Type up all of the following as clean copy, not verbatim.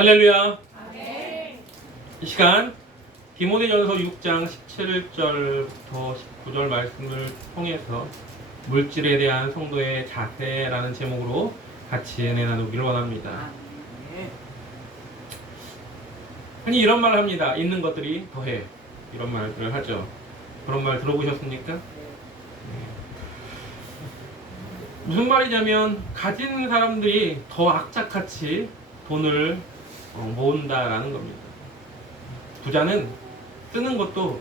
할렐루야. 아멘. 이 시간 디모데전서 6장 17절부터 19절 말씀을 통해서 물질에 대한 성도의 자세라는 제목으로 같이 은혜 나누기를 원합니다. 흔히 이런 말을 합니다. 있는 것들이 더해. 이런 말들을 하죠. 그런 말 들어보셨습니까? 무슨 말이냐면 가진 사람들이 더 악착같이 돈을 모은다라는 겁니다. 부자는 쓰는 것도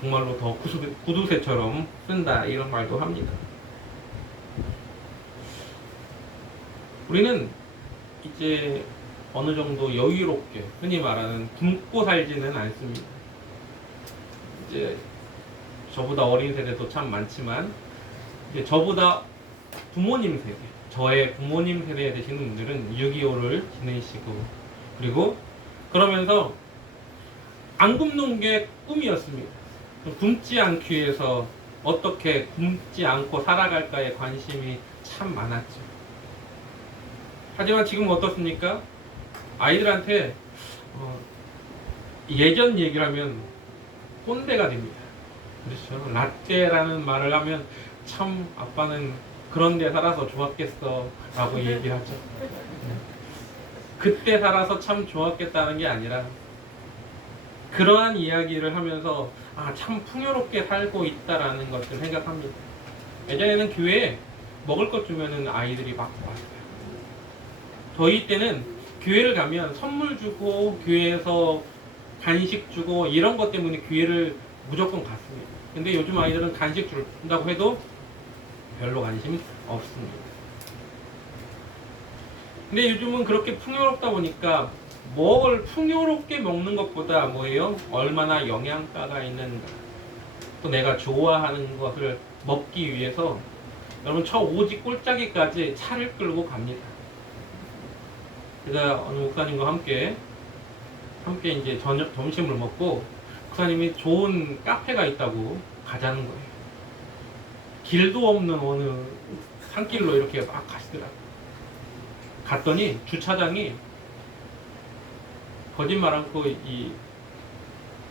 정말로 더 구두쇠처럼 쓴다, 이런 말도 합니다. 우리는 이제 어느 정도 여유롭게, 흔히 말하는 굶고 살지는 않습니다. 이제 저보다 어린 세대도 참 많지만 이제 저보다 부모님 세대, 저의 부모님 세대에 되시는 분들은 6.25를 지내시고, 그리고 그러면서 안 굶는 게 꿈이었습니다. 굶지 않기 위해서 어떻게 굶지 않고 살아갈까에 관심이 참 많았죠. 하지만 지금 어떻습니까? 아이들한테 예전 얘기를 하면 꼰대가 됩니다. 그렇죠. 라떼라는 말을 하면 참 아빠는 그런 데 살아서 좋았겠어 라고 얘기를 하죠. 그때 살아서 참 좋았겠다는 게 아니라 그러한 이야기를 하면서 참 풍요롭게 살고 있다라는 것을 생각합니다. 예전에는 교회에 먹을 것 주면은 아이들이 막 왔어요. 저희 때는 교회를 가면 선물 주고 교회에서 간식 주고 이런 것 때문에 교회를 무조건 갔습니다. 근데 요즘 아이들은 간식 준다고 해도 별로 관심이 없습니다. 근데 요즘은 그렇게 풍요롭다 보니까 뭘 풍요롭게 먹는 것보다 뭐예요? 얼마나 영양가가 있는가, 또 내가 좋아하는 것을 먹기 위해서 여러분 저 오지 꼴짜기까지 차를 끌고 갑니다. 제가 어느 목사님과 함께 이제 점심을 먹고 목사님이 좋은 카페가 있다고 가자는 거예요. 길도 없는 어느 산길로 이렇게 막 가시더라고요. 갔더니 주차장이 거짓말 않고 이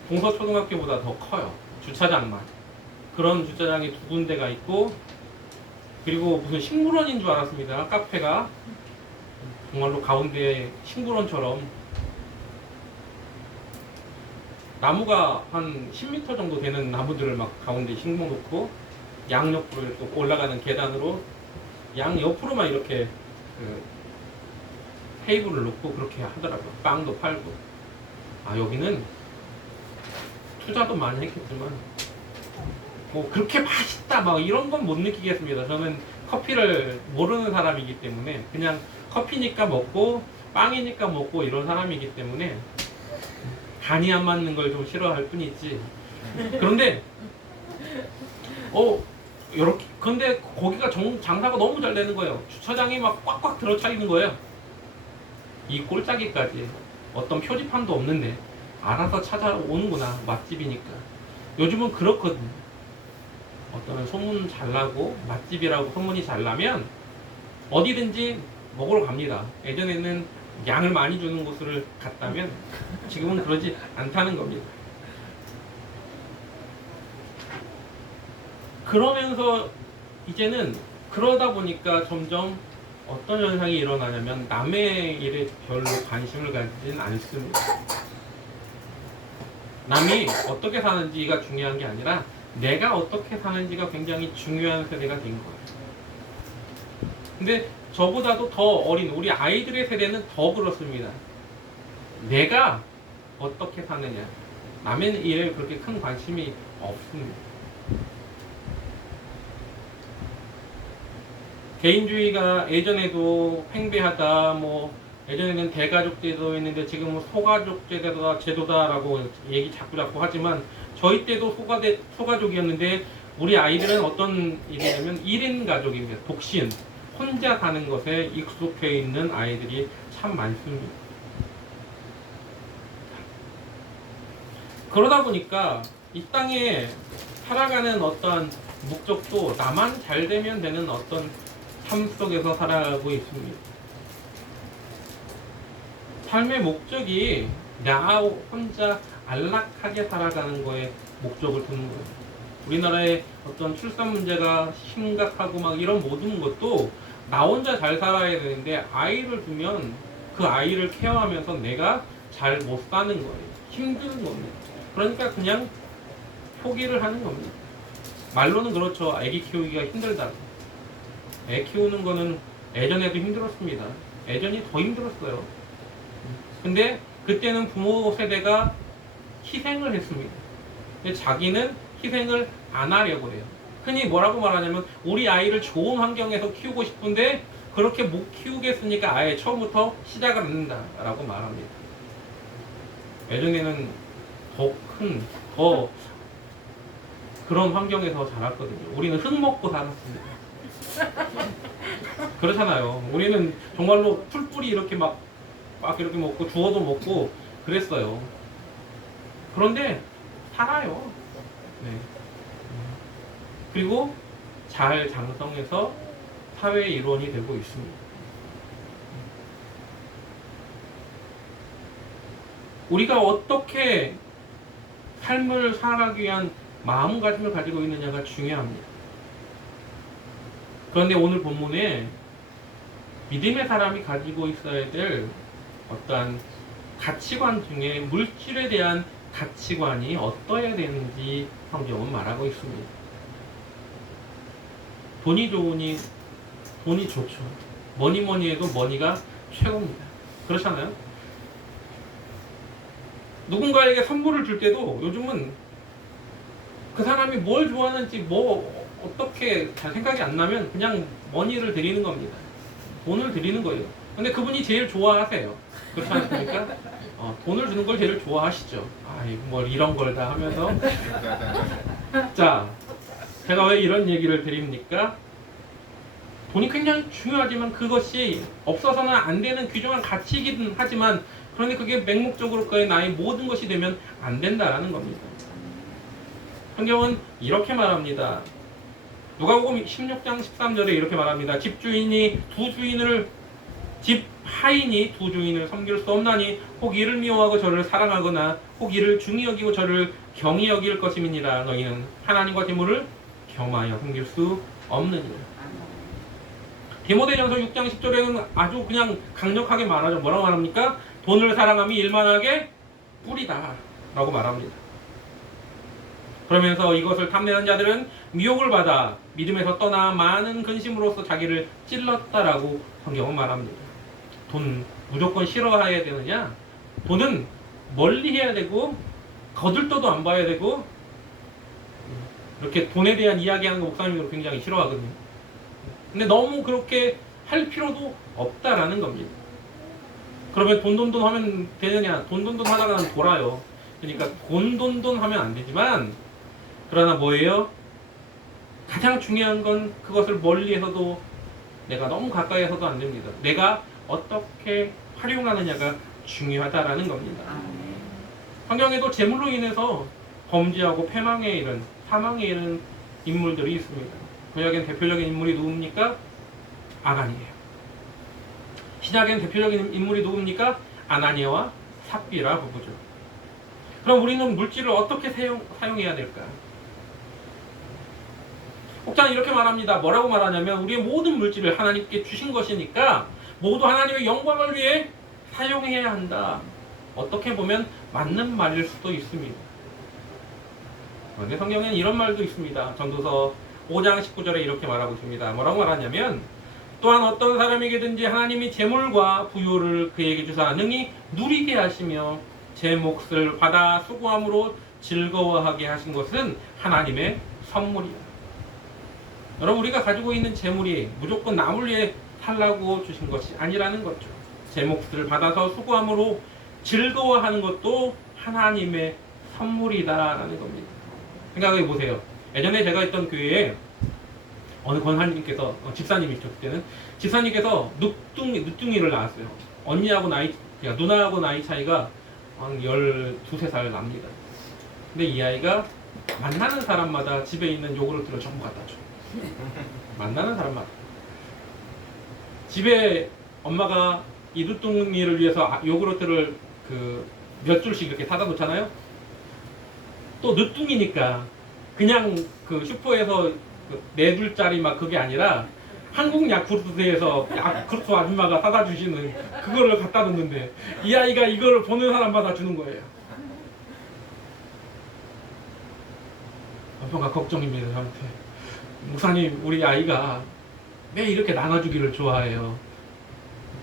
동서초등학교보다 더 커요. 주차장만. 그런 주차장이 두 군데가 있고, 그리고 무슨 식물원인 줄 알았습니다. 카페가 정말로 가운데에 식물원처럼 나무가 한 10m 정도 되는 나무들을 막 가운데 심어놓고 양옆으로 이렇게 올라가는 계단으로 양 옆으로만 이렇게 테이블을 놓고 그렇게 하더라고요. 빵도 팔고. 여기는 투자도 많이 했겠지만 뭐 그렇게 맛있다 막 이런 건 못 느끼겠습니다. 저는 커피를 모르는 사람이기 때문에 그냥 커피니까 먹고 빵이니까 먹고 이런 사람이기 때문에 간이 안 맞는 걸 좀 싫어할 뿐이지. 그런데 이렇게, 근데 거기가 장사가 너무 잘 되는 거예요. 주차장이 막 꽉꽉 들어차 있는 거예요. 이 꼴짜기까지 어떤 표지판도 없는데 알아서 찾아오는구나, 맛집이니까. 요즘은 그렇거든요. 어떤 소문 잘 나고 맛집이라고 소문이 잘 나면 어디든지 먹으러 갑니다. 예전에는 양을 많이 주는 곳을 갔다면 지금은 그러지 않다는 겁니다. 그러면서 이제는 그러다 보니까 점점 어떤 현상이 일어나냐면 남의 일에 별로 관심을 가지진 않습니다. 남이 어떻게 사는지가 중요한 게 아니라 내가 어떻게 사는지가 굉장히 중요한 세대가 된 거예요. 근데 저보다도 더 어린 우리 아이들의 세대는 더 그렇습니다. 내가 어떻게 사느냐, 남의 일에 그렇게 큰 관심이 없습니다. 개인주의가 예전에도 팽배하다, 뭐 예전에는 대가족 제도였는데 지금은 소가족 제도다라고 얘기 자꾸 하지만 저희 때도 소가족이었는데 우리 아이들은 어떤 일이냐면 1인 가족입니다. 독신, 혼자 사는 것에 익숙해 있는 아이들이 참 많습니다. 그러다 보니까 이 땅에 살아가는 어떤 목적도 나만 잘 되면 되는 어떤 삶 속에서 살아가고 있습니다. 삶의 목적이 나 혼자 안락하게 살아가는 거에 목적을 두는 거예요. 우리나라의 어떤 출산 문제가 심각하고 막 이런 모든 것도 나 혼자 잘 살아야 되는데 아이를 두면 그 아이를 케어하면서 내가 잘 못 사는 거예요. 힘든 겁니다. 그러니까 그냥 포기를 하는 겁니다. 말로는 그렇죠. 아기 키우기가 힘들다고. 애 키우는 거는 예전에도 힘들었습니다. 예전이 더 힘들었어요. 근데 그때는 부모 세대가 희생을 했습니다. 근데 자기는 희생을 안 하려고 해요. 흔히 뭐라고 말하냐면 우리 아이를 좋은 환경에서 키우고 싶은데 그렇게 못 키우겠으니까 아예 처음부터 시작을 한다라고 말합니다. 예전에는 더 그런 환경에서 자랐거든요. 우리는 흙 먹고 살았습니다. 그렇잖아요. 우리는 정말로 풀뿌리 이렇게 막 이렇게 먹고 주워도 먹고 그랬어요. 그런데 살아요. 네. 그리고 잘 장성해서 사회의 일원이 되고 있습니다. 우리가 어떻게 삶을 살아가기 위한 마음가짐을 가지고 있느냐가 중요합니다. 그런데 오늘 본문에 믿음의 사람이 가지고 있어야 될 어떠한 가치관 중에 물질에 대한 가치관이 어떠해야 되는지 성경은 말하고 있습니다. 돈이 좋으니 돈이 좋죠. 뭐니 해도 머니가 최고입니다. 그렇잖아요? 누군가에게 선물을 줄 때도 요즘은 그 사람이 뭘 좋아하는지 어떻게 잘 생각이 안 나면 그냥 머니를 드리는 겁니다. 돈을 드리는 거예요. 근데 그분이 제일 좋아하세요. 그렇지 않습니까? 돈을 주는 걸 제일 좋아하시죠. 뭐 이런 걸 다 하면서. 자, 제가 왜 이런 얘기를 드립니까? 돈이 굉장히 중요하지만 그것이 없어서는 안 되는 귀중한 가치이긴 하지만 그런데 그게 맹목적으로 나의 모든 것이 되면 안 된다라는 겁니다. 성경은 이렇게 말합니다. 누가복음 16장 13절에 이렇게 말합니다. 집 하인이 두 주인을 섬길 수 없나니 혹 이를 미워하고 저를 사랑하거나 혹 이를 중히 여기고 저를 경히 여길 것임이니라. 너희는 하나님과 재물을 겸하여 섬길 수 없느니라. 디모데전서 6장 10절에는 아주 그냥 강력하게 말하죠. 뭐라고 말합니까? 돈을 사랑함이 일만하게 뿌리다 라고 말합니다. 그러면서 이것을 탐내는 자들은 미혹을 받아 믿음에서 떠나 많은 근심으로써 자기를 찔렀다라고 성경은 말합니다. 돈 무조건 싫어해야 되느냐? 돈은 멀리 해야 되고 거들떠도 안 봐야 되고 이렇게 돈에 대한 이야기하는 거 목사님도 굉장히 싫어하거든요. 근데 너무 그렇게 할 필요도 없다라는 겁니다. 그러면 돈 하면 되느냐? 돈 하다가는 돌아요. 그러니까 돈 하면 안 되지만 그러나 뭐예요? 가장 중요한 건 그것을 멀리에서도 내가 너무 가까이에서도 안 됩니다. 내가 어떻게 활용하느냐가 중요하다라는 겁니다. 성경에도 재물로 인해서 범죄하고 패망에 이른 사망에 이른 인물들이 있습니다. 구약엔 대표적인 인물이 누굽니까? 아간이에요. 신약엔 대표적인 인물이 누굽니까? 아나니아와 삽비라 부부죠. 그럼 우리는 물질을 어떻게 사용해야 될까? 혹자는 이렇게 말합니다. 뭐라고 말하냐면 우리의 모든 물질을 하나님께 주신 것이니까 모두 하나님의 영광을 위해 사용해야 한다. 어떻게 보면 맞는 말일 수도 있습니다. 그런데 성경에는 이런 말도 있습니다. 전도서 5장 19절에 이렇게 말하고 있습니다. 뭐라고 말하냐면 또한 어떤 사람에게든지 하나님이 재물과 부요를 그에게 주사 능히 누리게 하시며 제 몫을 받아 수고함으로 즐거워하게 하신 것은 하나님의 선물이다. 여러분, 우리가 가지고 있는 재물이 무조건 남을 위해 살라고 주신 것이 아니라는 거죠. 제 몫을 받아서 수고함으로 즐거워하는 것도 하나님의 선물이다라는 겁니다. 생각해 보세요. 예전에 제가 있던 교회에 어느 권사님께서 집사님이셨죠. 그때는 집사님께서 늦둥이를 낳았어요. 언니하고 누나하고 나이 차이가 한 12~13살 납니다. 근데 이 아이가 만나는 사람마다 집에 있는 요구르트를 전부 갖다 줘. 만나는 사람마다. 집에 엄마가 이 늦둥이를 위해서 요구르트를 그 몇 줄씩 이렇게 사다 놓잖아요. 또 늦둥이니까 그냥 그 슈퍼에서 그 4줄짜리 막 그게 아니라 한국 야쿠르트에서 야쿠르트 아줌마가 사다 주시는 그거를 갖다 놓는데 이 아이가 이걸 보는 사람마다 주는 거예요. 엄마가 걱정입니다. 저한테. 목사님, 우리 아이가 왜 이렇게 나눠주기를 좋아해요?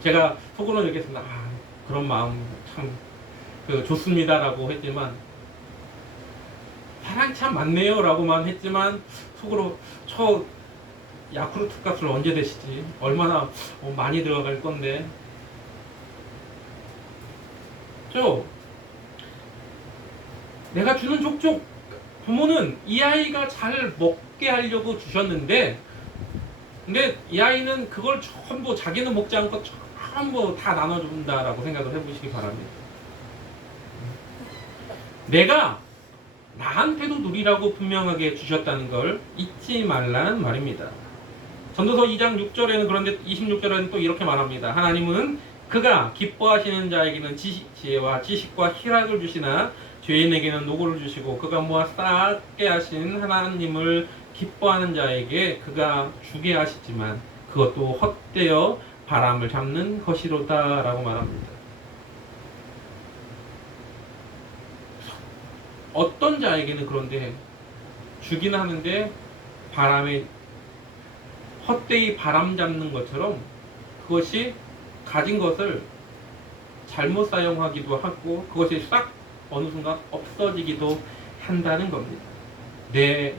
제가 속으로 얘기했습니다. 그런 마음 참 좋습니다라고 했지만 사랑이 참 많네요 라고만 했지만 속으로 저 야쿠르트 값을 언제 되시지? 얼마나 많이 들어갈 건데. 내가 주는 족족 부모는 이 아이가 잘 먹게 하려고 주셨는데, 근데 이 아이는 그걸 전부 자기는 먹지 않고 전부 다 나눠준다라고 생각을 해보시기 바랍니다. 내가 나한테도 누리라고 분명하게 주셨다는 걸 잊지 말라는 말입니다. 전도서 2장 6절에는 그런데 26절에는 또 이렇게 말합니다. 하나님은 그가 기뻐하시는 자에게는 지혜와 지식과 희락을 주시나 죄인에게는 노고를 주시고 그가 모아 쌓게 하신 하나님을 기뻐하는 자에게 그가 주게 하시지만 그것도 헛되어 바람을 잡는 것이로다 라고 말합니다. 어떤 자에게는 그런데 주긴 하는데 바람에 헛되이 바람 잡는 것처럼 그것이 가진 것을 잘못 사용하기도 하고 그것이 싹 어느 순간 없어지기도 한다는 겁니다.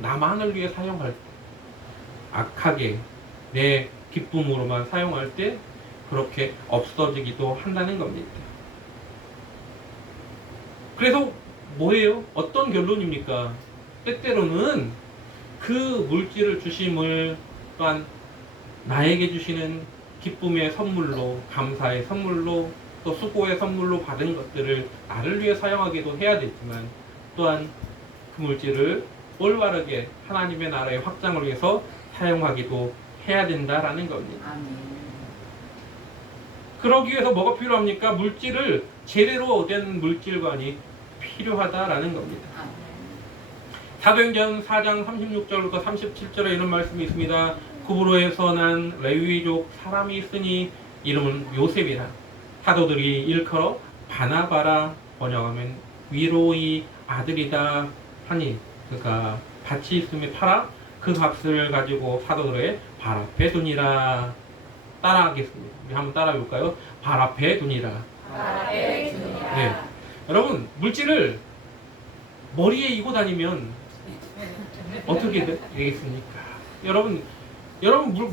나만을 위해 사용할 때, 악하게 내 기쁨으로만 사용할 때 그렇게 없어지기도 한다는 겁니다. 그래서 뭐예요? 어떤 결론입니까? 때때로는 그 물질을 주심을 또한 나에게 주시는 기쁨의 선물로, 감사의 선물로, 또 수고의 선물로 받은 것들을 나를 위해 사용하기도 해야 되지만 또한 그 물질을 올바르게 하나님의 나라의 확장을 위해서 사용하기도 해야 된다라는 겁니다. 그러기 위해서 뭐가 필요합니까? 물질을 제대로 된 물질관이 필요하다라는 겁니다. 사도행전 4장 36절부터 37절에 이런 말씀이 있습니다. 구브로에서 난 레위족 사람이 있으니 이름은 요셉이라. 사도들이 일컬어 바나바라, 번역하면 위로의 아들이다 하니 그가 밭이 있음에 팔아 그 값을 가지고 사도들의 발 앞에 두니라. 따라하겠습니다. 우리 한번 따라해볼까요? 발 앞에 두니라. 네. 여러분, 물질을 머리에 이고 다니면 어떻게 되겠습니까? 여러분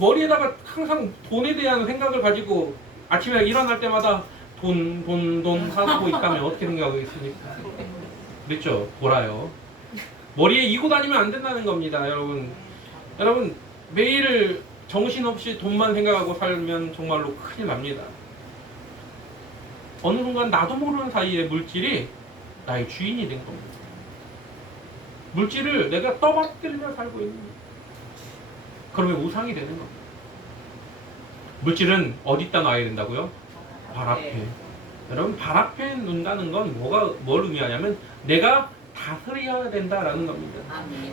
머리에다가 항상 돈에 대한 생각을 가지고 아침에 일어날 때마다 돈 하고 있다면 어떻게 생각하겠습니까? 그렇죠? 돌아요. 머리에 이고 다니면 안 된다는 겁니다, 여러분 매일 정신없이 돈만 생각하고 살면 정말로 큰일 납니다. 어느 순간 나도 모르는 사이에 물질이 나의 주인이 된 겁니다. 물질을 내가 떠받들며 살고 있는 거예요. 그러면 우상이 되는 겁니다. 물질은 어디다 놔야 된다고요? 발 앞에. 여러분, 발 앞에 놓는다는 건 뭘 의미하냐면 내가 다스려야 된다라는 겁니다.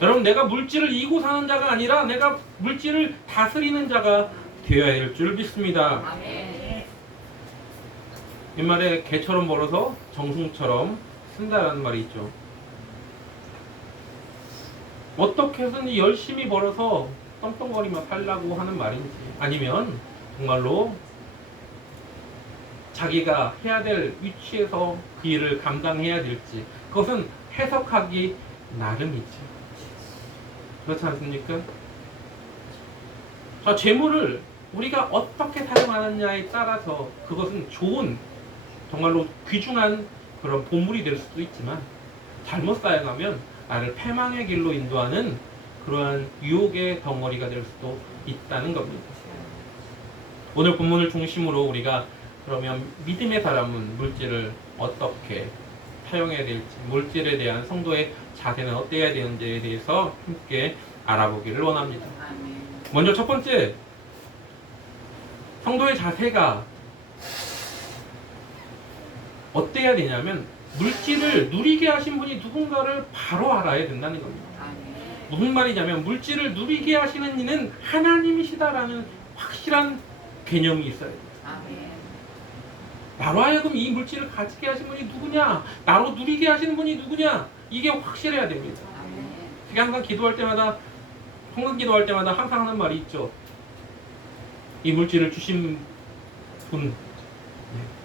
여러분, 내가 물질을 이고 사는 자가 아니라 내가 물질을 다스리는 자가 되어야 될 줄 믿습니다. 옛말에 개처럼 벌어서 정승처럼 쓴다라는 말이 있죠. 어떻게 해서든 열심히 벌어서 떵떵거리며 살라고 하는 말인지, 아니면 정말로 자기가 해야 될 위치에서 그 일을 감당해야 될지, 그것은 해석하기 나름이지. 그렇지 않습니까? 자, 재물을 우리가 어떻게 사용하느냐에 따라서 그것은 좋은, 정말로 귀중한 그런 보물이 될 수도 있지만 잘못 사용하면 나를 패망의 길로 인도하는 그러한 유혹의 덩어리가 될 수도 있다는 겁니다. 오늘 본문을 중심으로 우리가 그러면 믿음의 사람은 물질을 어떻게 사용해야 될지, 물질에 대한 성도의 자세는 어때야 되는지에 대해서 함께 알아보기를 원합니다. 먼저 첫 번째, 성도의 자세가 어때야 되냐면 물질을 누리게 하신 분이 누군가를 바로 알아야 된다는 겁니다. 무슨 말이냐면 물질을 누리게 하시는 이는 하나님이시다라는 확실한 개념이 있어야 돼요. 나로 하여금 이 물질을 가지게 하신 분이 누구냐, 나로 누리게 하시는 분이 누구냐, 이게 확실해야 됩니다. 제가 항상 기도할 때마다, 통금 기도할 때마다 항상 하는 말이 있죠. 이 물질을 주신 분,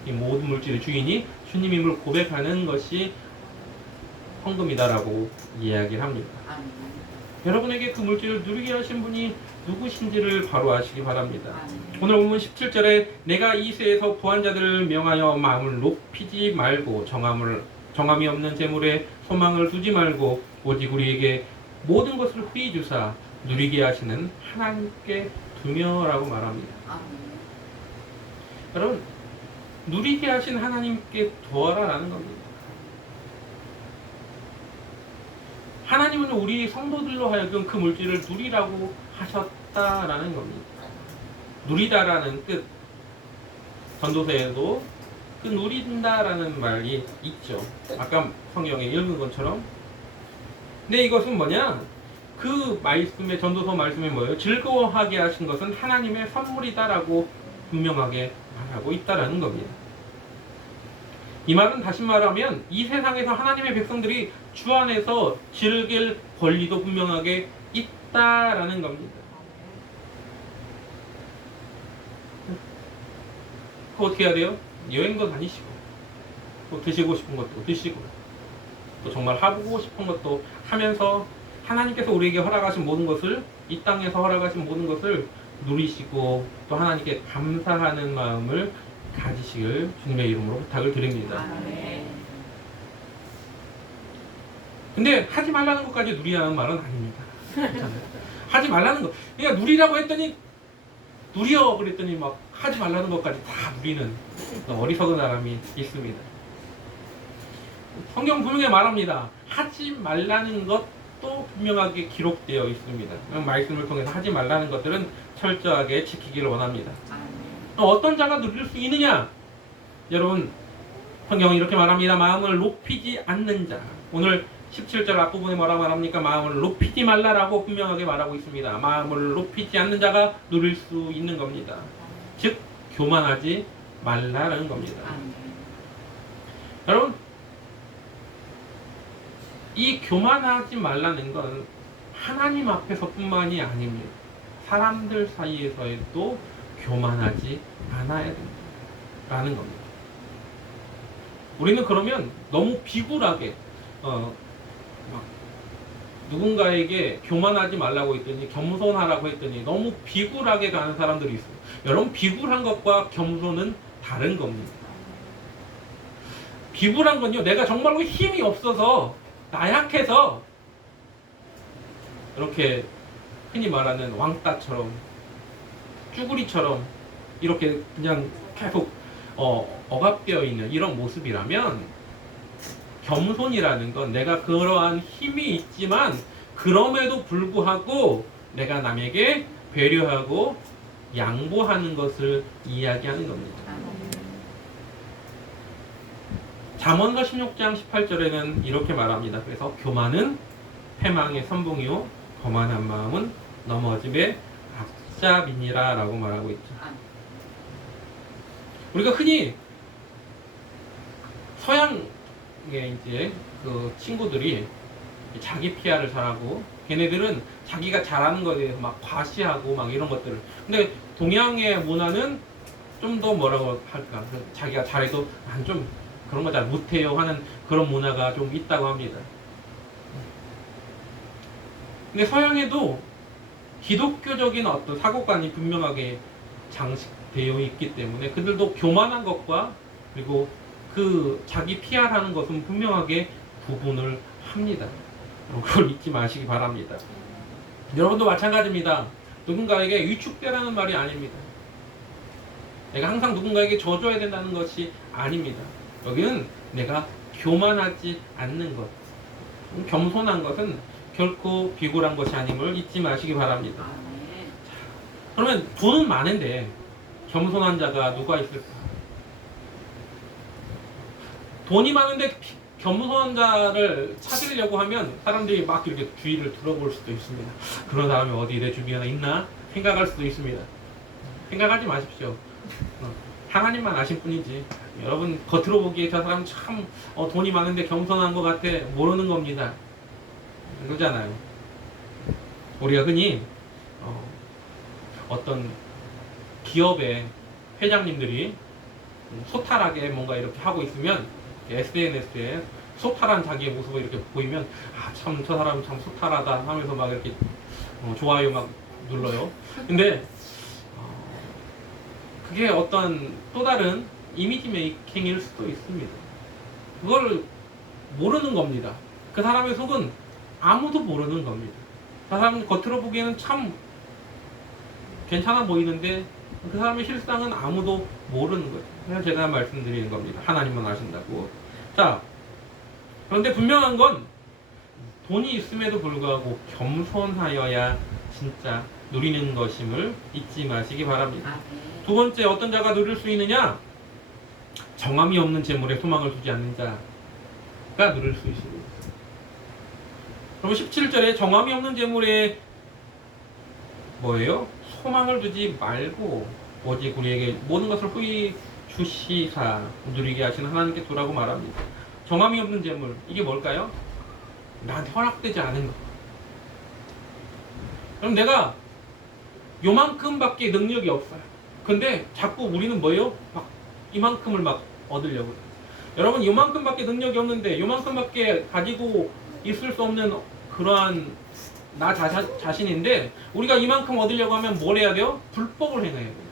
이 모든 물질의 주인이 주님임을 고백하는 것이 헌금이다라고 이야기를 합니다. 여러분에게 그 물질을 누리게 하신 분이 누구신지를 바로 아시기 바랍니다. 오늘 본문 17절에 내가 이 세에서 부한 자들을 명하여 마음을 높이지 말고 정함이 없는 재물에 소망을 두지 말고 오직 우리에게 모든 것을 후히 주사 누리게 하시는 하나님께 두며라고 말합니다. 여러분, 누리게 하신 하나님께 두어라라는 겁니다. 하나님은 우리 성도들로 하여금 그 물질을 누리라고 하셨다라는 겁니다. 누리다라는 뜻, 전도서에도 그 누린다라는 말이 있죠. 아까 성경에 읽은 것처럼. 근데 이것은 뭐냐? 그 말씀에, 전도서 말씀에 뭐예요? 즐거워하게 하신 것은 하나님의 선물이다라고 분명하게 말하고 있다라는 겁니다. 이 말은 다시 말하면 이 세상에서 하나님의 백성들이 주 안에서 즐길 권리도 분명하게 있다라는 겁니다. 그 어떻게 해야 돼요? 여행도 다니시고, 또 드시고 싶은 것도 드시고, 또 정말 하고 싶은 것도 하면서 하나님께서 우리에게 허락하신 모든 것을, 이 땅에서 허락하신 모든 것을 누리시고 또 하나님께 감사하는 마음을 가지시길 주님의 이름으로 부탁을 드립니다. 근데 하지 말라는 것까지 누리라는 말은 아닙니다. 하지 말라는 거. 그러니까 누리라고 했더니 누려 그랬더니 막 하지 말라는 것까지 다 누리는 어리석은 사람이 있습니다. 성경 분명히 말합니다. 하지 말라는 것도 분명하게 기록되어 있습니다. 말씀을 통해서 하지 말라는 것들은 철저하게 지키기를 원합니다. 어떤 자가 누릴 수 있느냐? 여러분, 성경은 이렇게 말합니다. 마음을 높이지 않는 자. 오늘 17절 앞부분에 뭐라고 말합니까? 마음을 높이지 말라라고 분명하게 말하고 있습니다. 마음을 높이지 않는 자가 누릴 수 있는 겁니다. 즉, 교만하지 말라라는 겁니다. 여러분, 이 교만하지 말라는 건 하나님 앞에서뿐만이 아닙니다. 사람들 사이에서도 교만하지 않아야 된다 라는 겁니다. 우리는 그러면 너무 비굴하게 막 누군가에게 교만하지 말라고 했더니 겸손하라고 했더니 너무 비굴하게 가는 사람들이 있어요. 여러분, 비굴한 것과 겸손은 다른 겁니다. 비굴한 건요, 내가 정말로 힘이 없어서 나약해서 이렇게 흔히 말하는 왕따처럼 쭈구리처럼 이렇게 그냥 계속 억압되어 있는 이런 모습이라면, 겸손이라는 건 내가 그러한 힘이 있지만 그럼에도 불구하고 내가 남에게 배려하고 양보하는 것을 이야기하는 겁니다. 잠언서 16장 18절에는 이렇게 말합니다. 그래서 교만은 패망의 선봉이요 거만한 마음은 넘어짐의 앞잡이니라 라고 말하고 있죠. 우리가 흔히 서양의 이제 그 친구들이 자기 PR을 잘하고, 걔네들은 자기가 잘하는 것에 대해서 막 과시하고 막 이런 것들을. 근데 동양의 문화는 좀 더 뭐라고 할까, 자기가 잘해도 난 좀 그런 거 잘 못해요 하는 그런 문화가 좀 있다고 합니다. 근데 서양에도 기독교적인 어떤 사고관이 분명하게 장식되어 있기 때문에 그들도 교만한 것과 그리고 그 자기 PR하는 것은 분명하게 구분을 합니다. 그걸 잊지 마시기 바랍니다. 여러분도 마찬가지입니다. 누군가에게 위축되라는 말이 아닙니다. 내가 항상 누군가에게 져줘야 된다는 것이 아닙니다. 여기는 내가 교만하지 않는 것, 겸손한 것은 결코 비굴한 것이 아님을 잊지 마시기 바랍니다. 자, 그러면 돈은 많은데 겸손한 자가 누가 있을까? 돈이 많은데 겸손한 자를 찾으려고 하면 사람들이 막 이렇게 주위를 둘러볼 수도 있습니다. 그런 사람이 어디 내 주변에 있나 생각할 수도 있습니다. 생각하지 마십시오. 하나님만 아실 뿐이지. 여러분 겉으로 보기에 저 사람 참 돈이 많은데 겸손한 것 같아 모르는 겁니다. 그러잖아요. 우리가 흔히 어떤 기업의 회장님들이 소탈하게 뭔가 이렇게 하고 있으면 SNS에 소탈한 자기의 모습을 이렇게 보이면 아 참 저 사람 참 소탈하다 하면서 막 이렇게 좋아요 막 눌러요. 근데 그게 어떤 또 다른 이미지 메이킹일 수도 있습니다. 그걸 모르는 겁니다. 그 사람의 속은 아무도 모르는 겁니다. 그 사람 겉으로 보기에는 참 괜찮아 보이는데 그 사람의 실상은 아무도 모르는 거예요. 그래서 제가 말씀드리는 겁니다. 하나님만 아신다고. 자, 그런데 분명한 건 돈이 있음에도 불구하고 겸손하여야 진짜 누리는 것임을 잊지 마시기 바랍니다. 두 번째, 어떤 자가 누릴 수 있느냐? 정함이 없는 재물에 소망을 두지 않는 자가 누릴 수 있습니다. 그럼 17절에 정함이 없는 재물에 뭐예요? 소망을 두지 말고 오직 우리에게 모든 것을 후히 주시사 누리게 하시는 하나님께 두라고 말합니다. 정함이 없는 재물, 이게 뭘까요? 나한테 허락되지 않은 것. 그럼 내가 요만큼밖에 능력이 없어요. 근데 자꾸 우리는 뭐예요? 막 이만큼을 막 얻으려고 해요. 여러분 요만큼밖에 능력이 없는데 요만큼밖에 가지고 있을 수 없는 그러한 나 자신인데 우리가 이만큼 얻으려고 하면 뭘 해야 돼요? 불법을 행해야 돼요.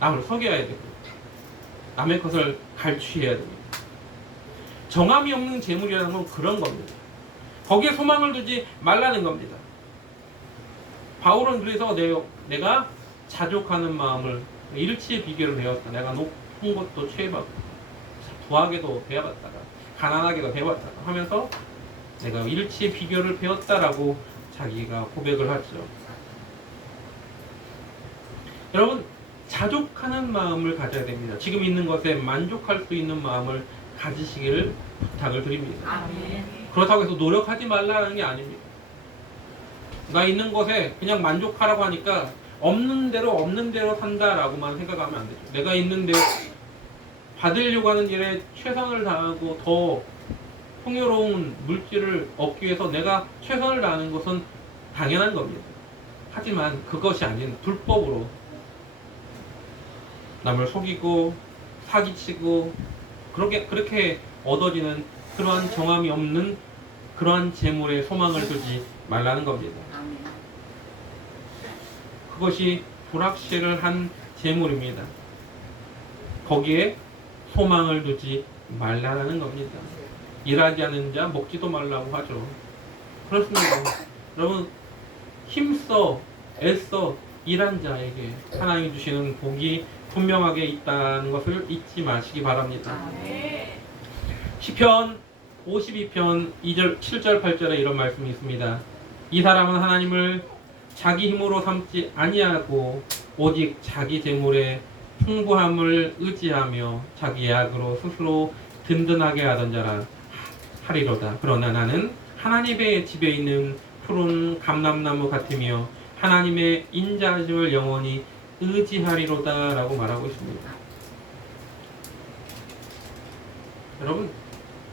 남을 속여야 되고 남의 것을 갈취해야 됩니다. 정함이 없는 재물이라는 건 그런 겁니다. 거기에 소망을 두지 말라는 겁니다. 바울은 그래서 내가 자족하는 마음을 일치의 비결을 배웠다. 내가 높은 것도 취해봤고 부하게도 배워봤다가 가난하게도 배워봤다가 하면서 내가 일치의 비결을 배웠다라고 자기가 고백을 하죠. 여러분 자족하는 마음을 가져야 됩니다. 지금 있는 것에 만족할 수 있는 마음을 가지시기를 부탁을 드립니다. 아멘. 그렇다고 해서 노력하지 말라는 게 아닙니다. 나 있는 것에 그냥 만족하라고 하니까 없는 대로 산다라고만 생각하면 안 되죠. 내가 있는 데 받으려고 하는 일에 최선을 다하고 더 풍요로운 물질을 얻기 위해서 내가 최선을 다하는 것은 당연한 겁니다. 하지만 그것이 아닌 불법으로 남을 속이고 사기치고 그렇게 얻어지는 그러한 정함이 없는 그러한 재물에 소망을 두지 말라는 겁니다. 아멘. 그것이 불확실을 한 재물입니다. 거기에 소망을 두지 말라는 겁니다. 일하지 않는 자 먹지도 말라고 하죠. 그렇습니다. 여러분 힘써 애써 일한 자에게 하나님이 주시는 복이 분명하게 있다는 것을 잊지 마시기 바랍니다. 아멘. 시편 52편 2절, 7절, 8절에 이런 말씀이 있습니다. 이 사람은 하나님을 자기 힘으로 삼지 아니하고 오직 자기 재물의 풍부함을 의지하며 자기 약으로 스스로 든든하게 하던 자라 하리로다. 그러나 나는 하나님의 집에 있는 푸른 감람나무 같으며 하나님의 인자하심을 영원히 의지하리로다 라고 말하고 있습니다. 여러분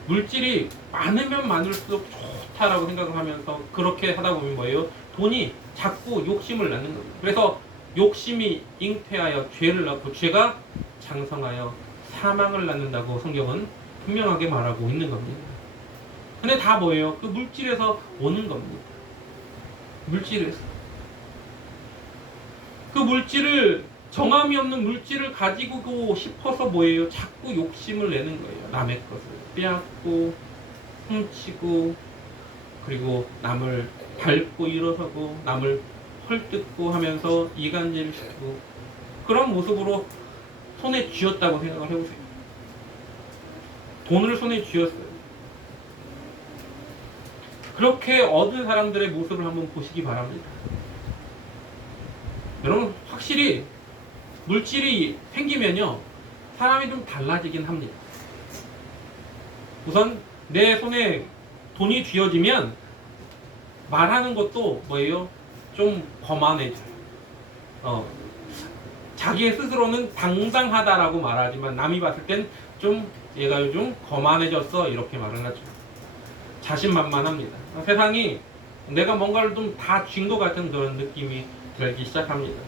물질이 많으면 많을수록 좋다라고 생각을 하면서 그렇게 하다 보면 뭐예요? 돈이 자꾸 욕심을 낳는 겁니다. 그래서 욕심이 잉태하여 죄를 낳고 죄가 장성하여 사망을 낳는다고 성경은 분명하게 말하고 있는 겁니다. 근데 다 뭐예요? 그 물질에서 오는 겁니다. 물질에서. 그 물질을 정함이 없는 물질을 가지고 싶어서 뭐예요? 자꾸 욕심을 내는 거예요. 남의 것을 빼앗고 훔치고 그리고 남을 밟고 일어서고 남을 헐뜯고 하면서 이간질을 시키고 그런 모습으로 손에 쥐었다고 생각을 해보세요. 돈을 손에 쥐었어요. 그렇게 얻은 사람들의 모습을 한번 보시기 바랍니다. 여러분 확실히 물질이 생기면요 사람이 좀 달라지긴 합니다. 우선 내 손에 돈이 쥐어지면 말하는 것도 뭐예요? 좀 거만해져요. 자기의 스스로는 당당하다라고 말하지만 남이 봤을 땐 좀 얘가 요즘 거만해졌어 이렇게 말을 하죠. 자신만만합니다. 세상이 내가 뭔가를 좀 다 쥔 것 같은 그런 느낌이 들기 시작합니다.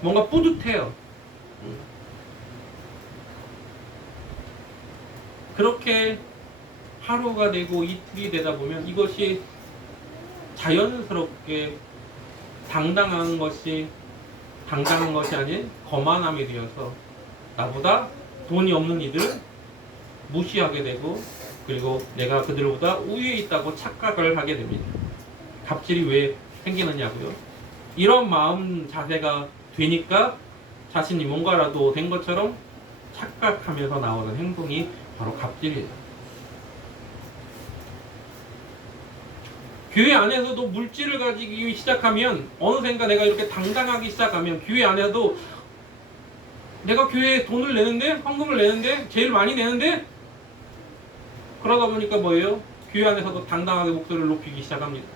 뭔가 뿌듯해요. 그렇게 하루가 되고 이틀이 되다 보면 이것이 자연스럽게 당당한 것이 아닌 거만함이 되어서 나보다 돈이 없는 이들을 무시하게 되고 그리고 내가 그들보다 우위에 있다고 착각을 하게 됩니다. 갑질이 왜 생기느냐고요? 이런 마음 자세가 되니까 자신이 뭔가라도 된 것처럼 착각하면서 나오는 행동이 바로 갑질이에요. 교회 안에서도 물질을 가지기 시작하면 어느샌가 내가 이렇게 당당하기 시작하면 교회 안에서도 내가 교회에 돈을 내는데 헌금을 내는데 제일 많이 내는데 그러다 보니까 뭐예요? 교회 안에서도 당당하게 목소리를 높이기 시작합니다.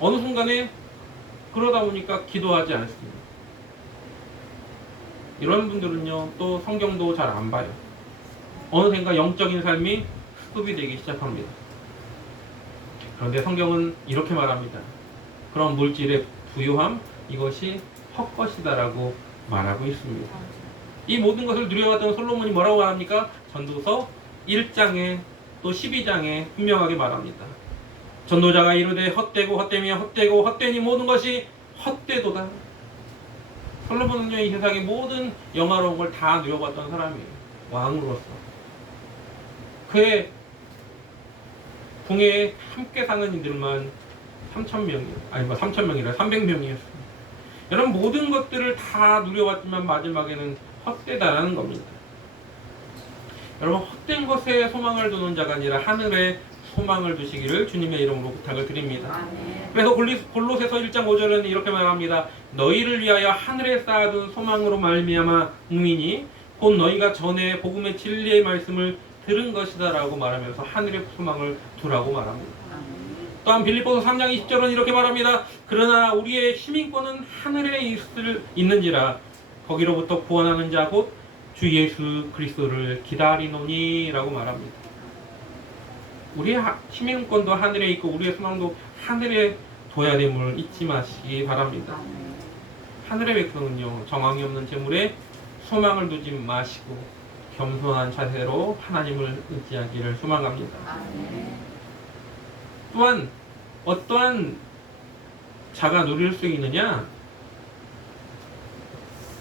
어느 순간에 그러다 보니까 기도하지 않습니다. 이런 분들은요 또 성경도 잘 안 봐요. 어느샌가 영적인 삶이 습이 되기 시작합니다. 그런데 성경은 이렇게 말합니다. 그런 물질의 부유함 이것이 헛것이다라고 말하고 있습니다. 이 모든 것을 누려왔던 솔로몬이 뭐라고 말합니까? 전도서 1장에 또 12장에 분명하게 말합니다. 전도자가 이르되 헛되고 헛되며 헛되고 헛되니 모든 것이 헛되도다. 솔로몬은요 이 세상의 모든 영화로운 걸 다 누려봤던 사람이에요. 왕으로서. 그의 궁에 함께 사는 이들만 3,000명이에요. 아니 3,000명이라 300명이었어요. 여러분 모든 것들을 다 누려왔지만 마지막에는 헛되다라는 겁니다. 여러분 헛된 것에 소망을 두는 자가 아니라 하늘에 소망을 두시기를 주님의 이름으로 부탁을 드립니다. 그래서 골로새서 1장 5절은 이렇게 말합니다. 너희를 위하여 하늘에 쌓아둔 소망으로 말미암아 응민이 곧 너희가 전에 복음의 진리의 말씀을 들은 것이다 라고 말하면서 하늘의 소망을 두라고 말합니다. 또한 빌립보서 3장 20절은 이렇게 말합니다. 그러나 우리의 시민권은 하늘에 있는지라 거기로부터 구원하는 자 곧 주 예수 그리스도를 기다리노니 라고 말합니다. 우리의 시민권도 하늘에 있고 우리의 소망도 하늘에 둬야 됨을 잊지 마시기 바랍니다. 하늘의 백성은요 정황이 없는 재물에 소망을 두지 마시고 겸손한 자세로 하나님을 의지하기를 소망합니다. 또한 어떠한 자가 누릴 수 있느냐?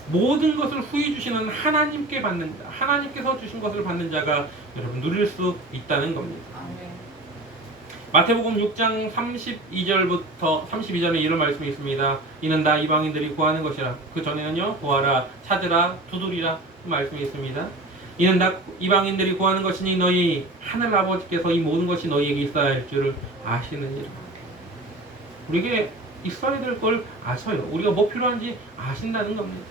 모든 것을 후히 주시는 하나님께 받는 자, 하나님께서 주신 것을 받는 자가 여러분 누릴 수 있다는 겁니다. 마태복음 6장 32절부터 32절에 이런 말씀이 있습니다. 이는 다 이방인들이 구하는 것이라. 그 전에는요 구하라, 찾으라, 두드리라 그 말씀이 있습니다. 이는 다 이방인들이 구하는 것이니 너희 하늘 아버지께서 이 모든 것이 너희에게 있어야 할 줄을 아시느니라. 우리에게 있어야 될 걸 아셔요. 우리가 뭐 필요한지 아신다는 겁니다.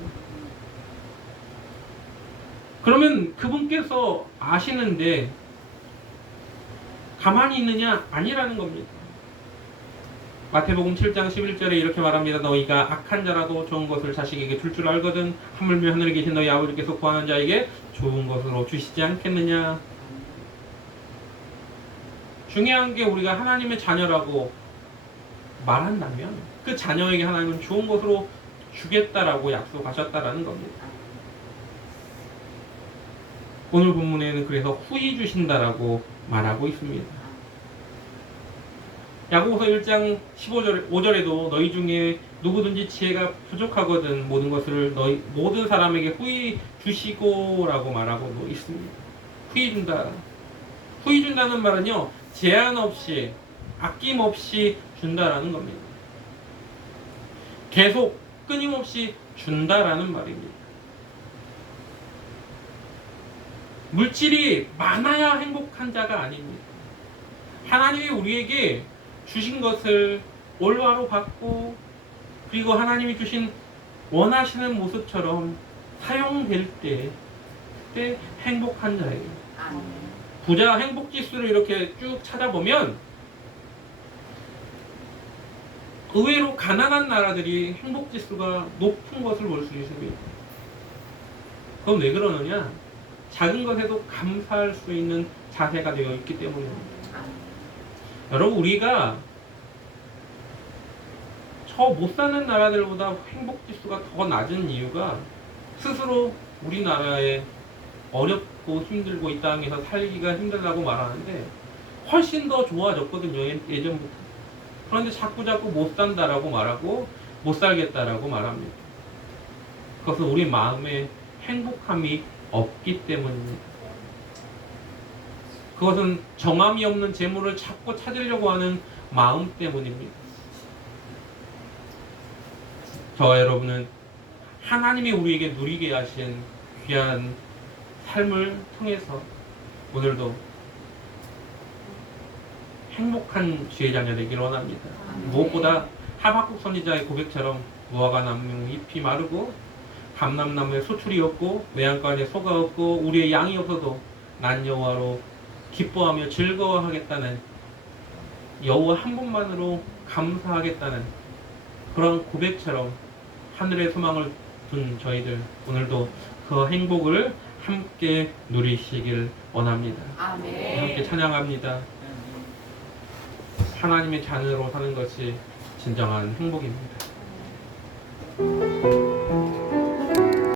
그러면 그분께서 아시는데 가만히 있느냐? 아니라는 겁니다. 마태복음 7장 11절에 이렇게 말합니다. 너희가 악한 자라도 좋은 것을 자식에게 줄 줄 알거든 하물며 하늘에 계신 너희 아버지께서 구하는 자에게 좋은 것으로 주시지 않겠느냐. 중요한 게 우리가 하나님의 자녀라고 말한다면 그 자녀에게 하나님은 좋은 것으로 주겠다라고 약속하셨다라는 겁니다. 오늘 본문에는 그래서 후히 주신다라고 말하고 있습니다. 야고보서 1장 5절에도 너희 중에 누구든지 지혜가 부족하거든 모든 것을 너희 모든 사람에게 후히 주시고라고 말하고 있습니다. 후히 준다. 후히 준다는 말은요 제한 없이 아낌없이 준다라는 겁니다. 계속 끊임없이 준다라는 말입니다. 물질이 많아야 행복한 자가 아닙니다. 하나님이 우리에게 주신 것을 올바로 받고 그리고 하나님이 주신 원하시는 모습처럼 사용될 때 때 행복한 자예요. 아멘. 부자 행복 지수를 이렇게 쭉 찾아보면 의외로 가난한 나라들이 행복 지수가 높은 것을 볼 수 있습니다. 그럼 왜 그러느냐? 작은 것에도 감사할 수 있는 자세가 되어 있기 때문입니다. 아멘. 여러분, 우리가 저 못 사는 나라들보다 행복 지수가 더 낮은 이유가 스스로 우리나라에 어렵고 힘들고 이 땅에서 살기가 힘들다고 말하는데 훨씬 더 좋아졌거든요, 예전부터. 그런데 자꾸 못 산다라고 말하고 못 살겠다라고 말합니다. 그것은 우리 마음에 행복함이 없기 때문입니다. 그것은 정함이 없는 재물을 자꾸 찾으려고 하는 마음 때문입니다. 저와 여러분은 하나님이 우리에게 누리게 하신 귀한 삶을 통해서 오늘도 행복한 주의 자녀 되기를 원합니다. 무엇보다 하박국 선지자의 고백처럼 무화과 나무 잎이 마르고 감람나무에 소출이 없고 외양간에 소가 없고 우리의 양이 없어도 난 여호와로 기뻐하며 즐거워하겠다는, 여호와 한 분만으로 감사하겠다는 그런 고백처럼 하늘의 소망을 둔 저희들 오늘도 그 행복을 함께 누리시길 원합니다. 아멘. 함께 찬양합니다. 하나님의 자녀로 사는 것이 진정한 행복입니다.